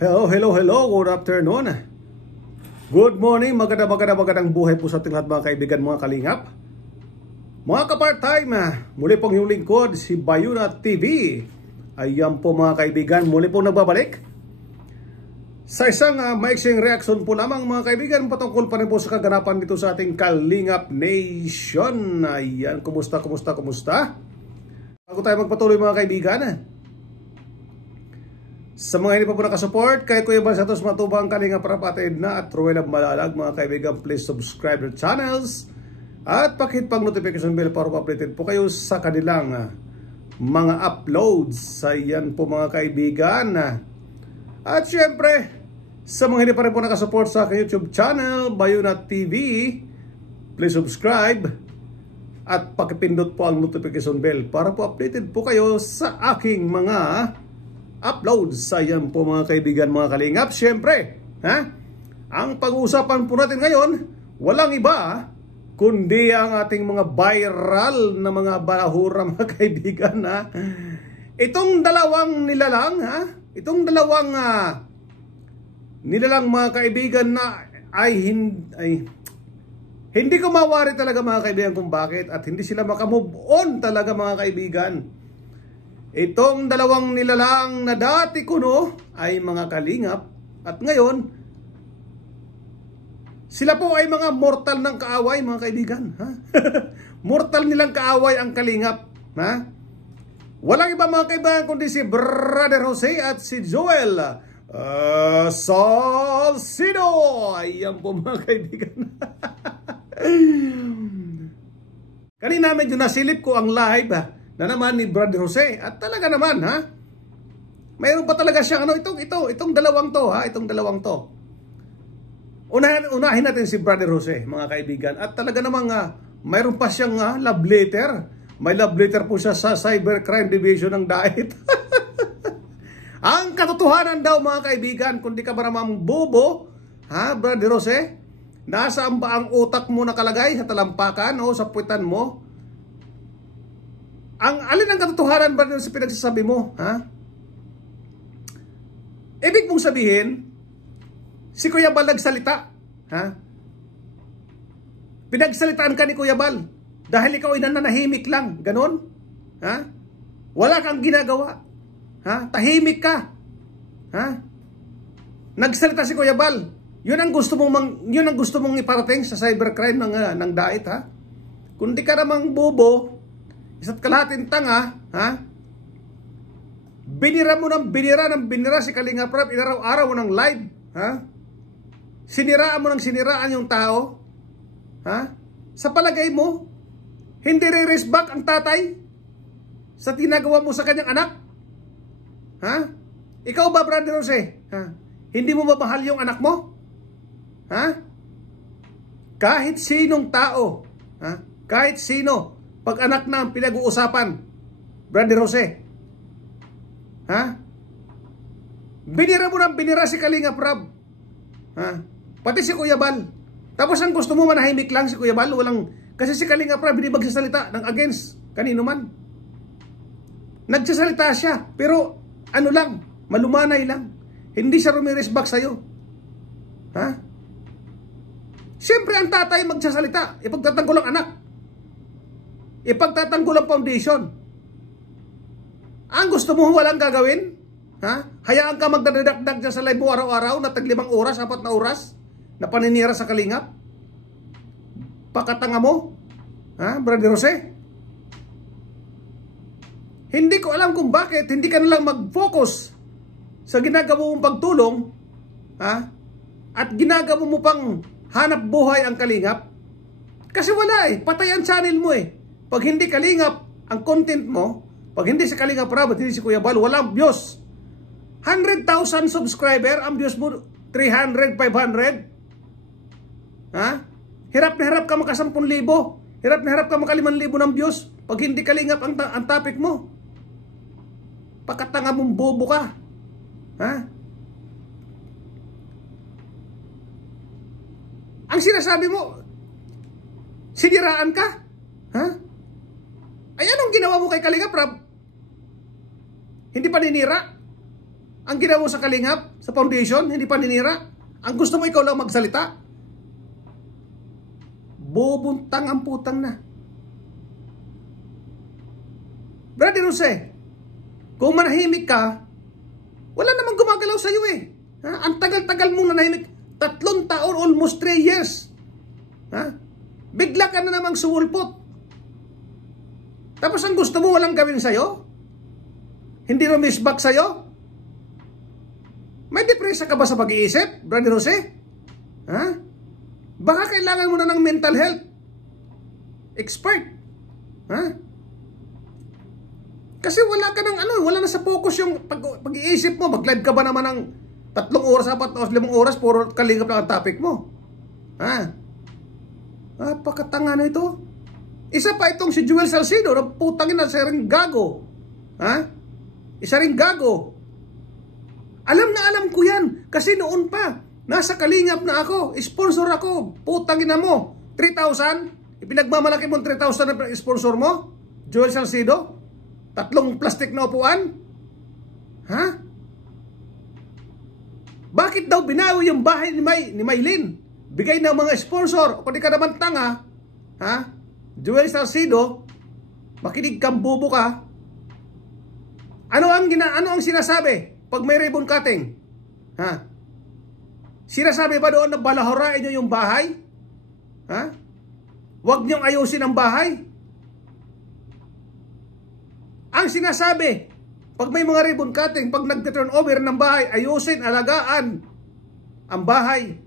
Hello. Good afternoon. Good morning. Magandang buhay po sa ating lahat mga kaibigan, mga kalingap. Mga ka-part-time, muli pong yung lingkod, si Bayuna TV. Ayan po mga kaibigan, muli pong nagbabalik. Sa isang maiksing reaction po lamang mga kaibigan, patungkol pa rin po sa kaganapan dito sa ating Kalingap Nation. Ayan, kumusta? Bago tayo magpatuloy mga kaibigan, sa mga hindi pa po nakasupport, kay Kuya Bal Santos Matubang, Kalingap Rapatid na at Ruel Malalag, mga kaibigan, please subscribe to channels at pakihit pang notification bell para updated po kayo sa kanilang mga uploads. Ayan po mga kaibigan. At syempre, sa mga hindi pa rin po nakasupport sa aking YouTube channel, Bayuna TV, please subscribe at pakipindot po ang notification bell para po updated po kayo sa aking mga uploads. Ayan po mga kaibigan, mga kalingap. Siyempre, ang pag-uusapan po natin ngayon, walang iba kundi ang ating mga viral na mga balahura mga kaibigan. Itong dalawang nilalang, nilalang mga kaibigan na ay hindi ko mawari talaga mga kaibigan kung bakit at hindi sila makamove on talaga mga kaibigan. Itong dalawang nilalang na dati kuno ay mga kalingap at ngayon sila po ay mga mortal ng kaaway mga kaibigan. Mortal nilang kaaway ang kalingap. Walang iba mga kaibigan kundi si Brother Jose at si Joel Salcido. Ayan po mga kaibigan. Kanina medyo nasilip ko ang live na naman ni Brother Jose at talaga naman mayroon pa talaga siyang itong dalawang to unahin natin si Brother Jose mga kaibigan at talaga namang mayroon pa siyang love letter. May love letter po siya sa Cybercrime Division ng DAIT. Ang katotohanan daw mga kaibigan, kundi ka ba namang bobo, Brother Jose? Nasaan ba ang utak mo nakalagay? Sa talampakan o sa puwitan mo? Alin ang katotohanan ba sa pinagsasabi mo? Ibig mong sabihin, si Kuya Bal nagsalita. Pinagsalitaan ka ni Kuya Bal dahil ikaw ay nananahimik lang. Ganon? Wala kang ginagawa. Tahimik ka. Nagsalita si Kuya Bal. Yun ang gusto mong iparating sa cybercrime ng DAIT. Kung di ka namang bobo, isa't kalahating tanga, binira si Kalingap Rap, inaraw-araw mo ng live, siniraan mo ng siniraan yung tao, sa palagay mo, hindi re-raise back ang tatay sa tinagawa mo sa kanyang anak? Ikaw ba, Brother Jose? Hindi mo mamahal yung anak mo? Kahit sinong tao, kahit sino, pag anak na ang pinag-uusapan, Brother Jose, binira si Kalingap Rab, pati si Kuya Bal. Tapos ang gusto mo manahimik lang si Kuya Bal, kasi si Kalingap Rab hindi magsasalita ng against kanino man. Nagsasalita siya, pero malumanay lang. Hindi siya rumiresback sa'yo. Siyempre ang tatay magsasalita, ipagtatanggol ang anak. Ipagtatanggol ang foundation. Ang gusto mo walang gagawin? Hayaan ka magdadagdag dyan sa live mo araw-araw na tag 5 oras, 4 na oras na paninira sa Kalingap? Pakatanga mo? Brother Jose? Hindi ko alam kung bakit hindi ka nalang mag-focus sa ginagawa mong pagtulong at ginagawa mo pang hanap buhay ang Kalingap. Kasi wala patay ang channel mo Pag hindi Kalingap ang content mo, pag hindi si Kalingap Rab at hindi si Kuya Bal, walang views. 100,000 subscriber, ang views mo 300, 500. Hirap na hirap ka maka 10,000. Hirap na hirap ka maka 5,000 ng views. Pag hindi Kalingap ang topic mo. Pakatanga mong bobo ka. Ang sinasabi mo, siniraan ka? Ay, anong ginawa mo kay Kalingap Rab? Hindi paninira? Ang ginawa mo sa Kalingap, sa foundation, hindi paninira. Ang gusto mo ikaw lang magsalita. Bubuntang ang putang na. Brother Jose, kung manahimik ka, wala namang gumagalaw sa'yo eh. Ha? Ang tagal-tagal mong nanahimik. 3 taon, almost 3 years. Ha? Bigla ka na namang suwulpot. Tapos ang gusto mo walang gawin sa'yo? Hindi rumisbak sa'yo? May depresya ka ba sa pag-iisip, Brother Jose? Ha? Baka kailangan mo na ng mental health expert. Ha? Kasi wala ka ng wala na sa focus yung pag-iisip mo. Mag-live ka ba naman ng 3 oras, 4 oras, 5 oras, puro Kalingap lang ang topic mo? Ha? Napakatanga na ito. Isa pa itong si Joel Salcido, na putangin na siya rin gago. Ha? Isa rin gago. Alam na alam ko yan. Kasi noon pa, nasa Kalingap na ako. Sponsor ako. Putangin na mo. 3,000? Ipinagmamalaki mo 3,000 na sponsor mo? Joel Salcido? 3 plastic na upuan? Ha? Bakit daw binawi yung bahay ni Maylin? Bigay ng mga sponsor. O kung di ka naman tanga, ha? Joel Salcido, makinig kang bubo ka. Ano ang sinasabi pag may ribbon cutting? Ha? Sinasabi ba doon na balahorain nyo yung bahay? Ha? Huwag nyong ayusin ang bahay? Ang sinasabi, pag may mga ribbon cutting, pag nag-turn over ng bahay, ayusin, alagaan ang bahay.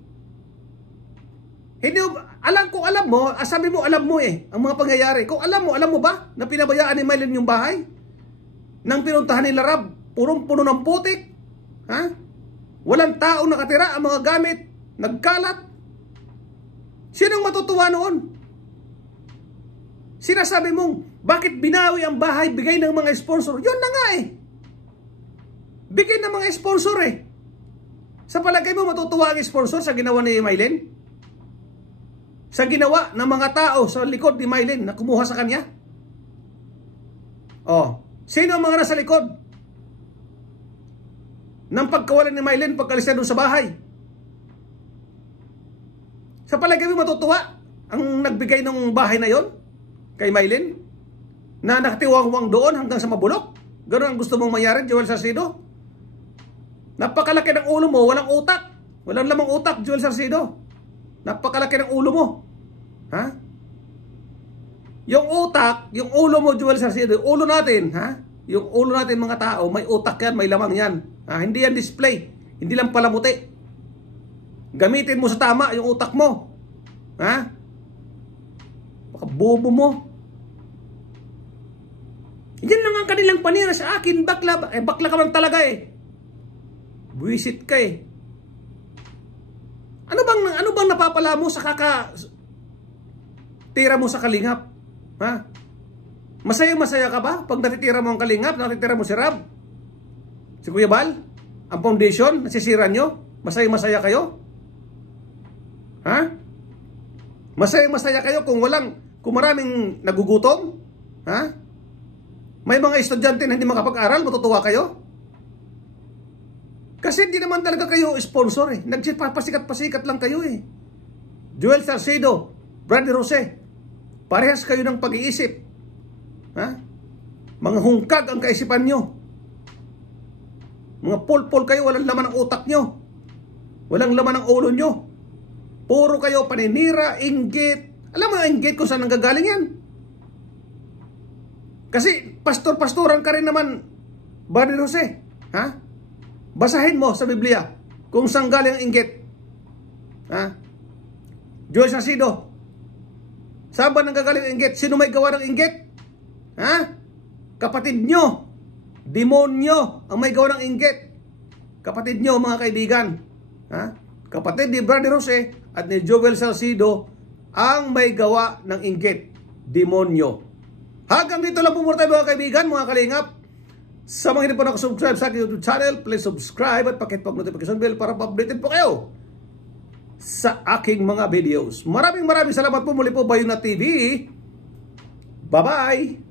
Hindi, alam mo, sabi mo alam mo ang mga pangyayari. Kung alam mo ba na pinabayaan ni Maylin yung bahay? Nang pinuntahan ni Larab, punong-puno ng putik. Ha? Walang tao nakatira, ang mga gamit, nagkalat. Sinong matutuwa noon? Sinasabi mong, bakit binawi ang bahay, bigay ng mga sponsor? Yun na nga eh. Bigay ng mga sponsor eh. Sa palagay mo, matutuwa ang sponsor sa ginawa ni Maylin? Sa ginawa ng mga tao sa likod ni Maylin na kumuha sa kanya? Oh, sino ang mga nasa likod ng pagkawalan ni Maylin pagkalis niya doon sa bahay? Sa palagay mo, matutuwa ang nagbigay ng bahay na yon kay Maylin? Na nakatiwangwang doon hanggang sa mabulok? Ganun ang gusto mong mangyari, Joel Salcido? Napakalaki ng ulo mo, walang utak. Walang lamang utak, Joel Salcido. Napakalaki ng ulo mo. Ha? Yung utak, yung ulo mo, Joel Salcido, ulo natin, ha? Yung ulo natin mga tao, may utak yan, may lamang yan. Ha? Hindi yan display. Hindi lang palamuti. Gamitin mo sa tama yung utak mo. Ha? Baka bobo mo. Yan lang ang kanilang panira sa akin, bakla. Bakla ka man talaga eh. Buwisit ka eh. Ano bang napapala mo sa tira mo sa Kalingap? Ha? Masaya ka ba pag natitira mo ang Kalingap, natitira mo si Rab? Si Kuya Bal? Ang foundation, nasisira nyo? Masaya kayo? Ha? Masaya kayo kung maraming nagugutom? Ha? May mga estudyante na hindi makapag-aral, matutuwa kayo? Kasi hindi naman talaga kayo sponsor eh. Nagpapasikat-pasikat lang kayo eh. Joel Salcido, Brother Jose, parehas kayo ng pag-iisip. Ha? Mga hungkag ang kaisipan nyo. Mga pulpol kayo, walang laman ang utak nyo. Walang laman ang ulo nyo. Puro kayo paninira, inggit. Alam mo ang inggit kung saan nanggagaling yan? Kasi pastor-pastoran ka rin naman, Brother Jose. Ha? Basahin mo sa Biblia kung saan galing ang inggit. Ha? Joel Salcido, saan ba nanggagaling ang inggit? Sino may gawa ng inggit? Ha? Kapatid nyo. Demonyo ang may gawa ng inggit. Kapatid nyo, mga kaibigan. Ha? Kapatid ni Brother Jose at ni Joel Salcido ang may gawa ng inggit. Demonyo. Hanggang dito lang po muna tayo mga kaibigan, mga Kalingap. Sa mga hindi po nakasubscribe sa aking YouTube channel, please subscribe at pakihit po ang notification bell para pa-updated po kayo sa aking mga videos. Maraming salamat po muli po, Bayuna TV. Bye-bye!